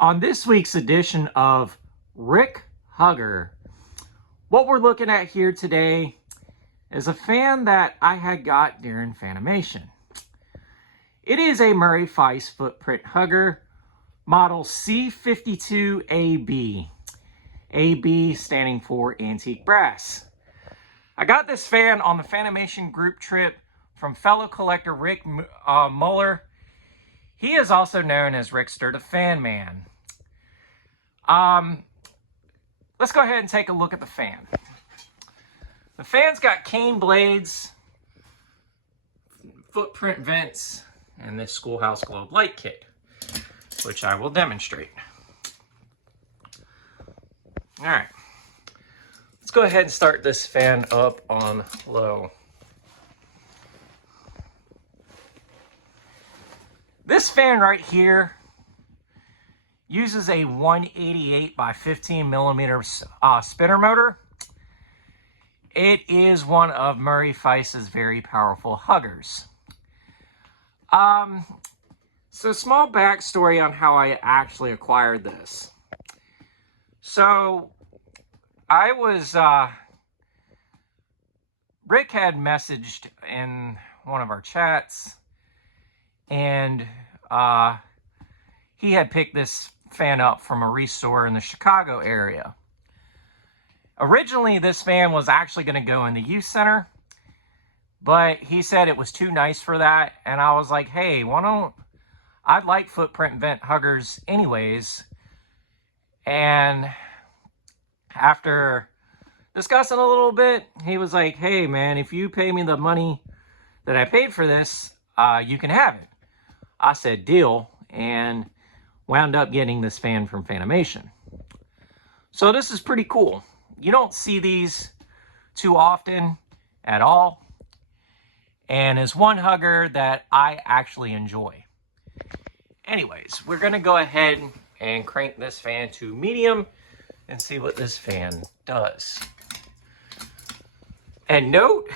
On this week's edition of Rick Hugger, what we're looking at here today is a fan that I had got during Fanimation. It is a Murray Feiss footprint hugger, model C52 AB. AB standing for antique brass. I got this fan on the Fanimation group trip from fellow collector Rick Muller. He is also known as Rickster the Fan Man. Let's go ahead and take a look at the fan. The fan's got cane blades, footprint vents, and this Schoolhouse Globe light kit, which I will demonstrate. All right, let's go ahead and start this fan up on low. This fan right here uses a 188 by 15 millimeter spinner motor. It is one of Murray Feiss's very powerful huggers. So small backstory on how I actually acquired this. So I was, Rick had messaged in one of our chats, and he had picked this fan up from a restore in the Chicago area. Originally, this fan was actually going to go in the youth center, but he said it was too nice for that, and I was like, hey, I'd like footprint vent huggers anyways. And after discussing a little bit, he was like, hey man, if you pay me the money that I paid for this, you can have it. I said deal, and wound up getting this fan from Fanimation. So this is pretty cool. You don't see these too often at all, and is one hugger that I actually enjoy. Anyways, we're gonna go ahead and crank this fan to medium and see what this fan does. And note,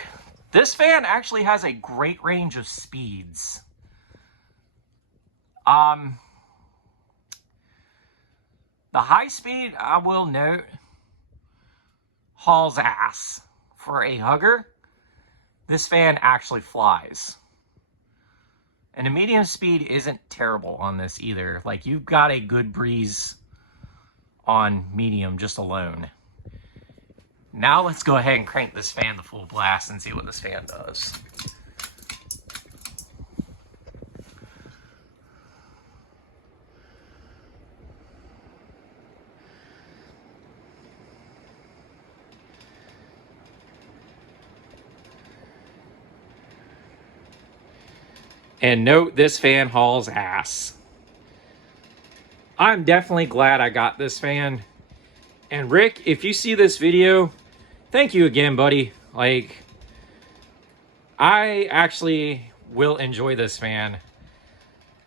this fan actually has a great range of speeds. The high speed, I will note, hauls ass. For a hugger, this fan actually flies. And the medium speed isn't terrible on this either. Like, you've got a good breeze on medium just alone. Now let's go ahead and crank this fan to full blast and see what this fan does. And note, this fan hauls ass. I'm definitely glad I got this fan. And Rick, if you see this video, thank you again, buddy. Like, I actually will enjoy this fan.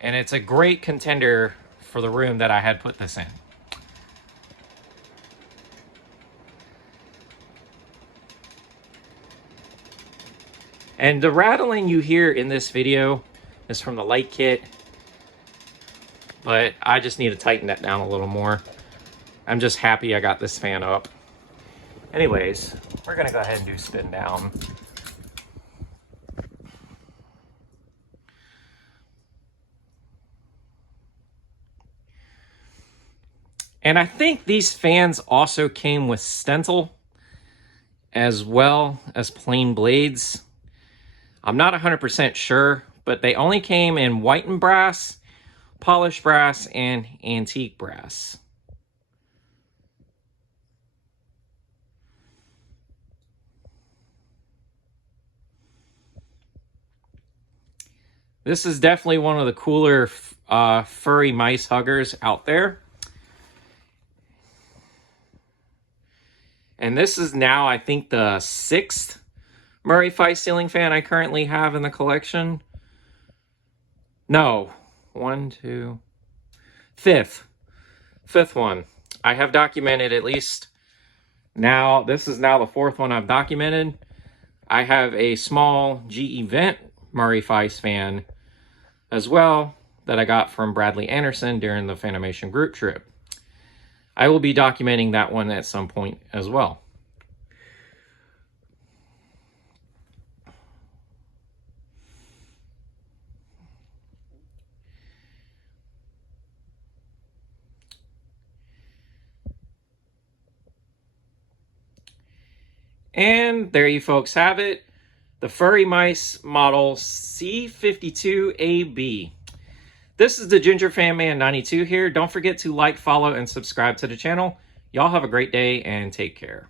And it's a great contender for the room that I had put this in. And the rattling you hear in this video is from the light kit, but I just need to tighten that down a little more. I'm just happy I got this fan up. Anyways, we're gonna go ahead and do spin down. And I think these fans also came with stencil as well as plain blades. I'm not 100% sure, but they only came in whitened brass, polished brass, and antique brass. This is definitely one of the cooler furry mice huggers out there. And this is now, I think, the 6th Murray Feiss ceiling fan I currently have in the collection. No, 1, 2, 5th. 5th one. I have documented at least now. This is now the 4th one I've documented. I have a small GE vent Murray Feiss fan as well that I got from Bradley Anderson during the Fanimation group trip. I will be documenting that one at some point as well. And there you folks have it. The Furry Mice model C52AB. This is the Ginger Fan Man 92 here. Don't forget to like, follow, and subscribe to the channel. Y'all have a great day and take care.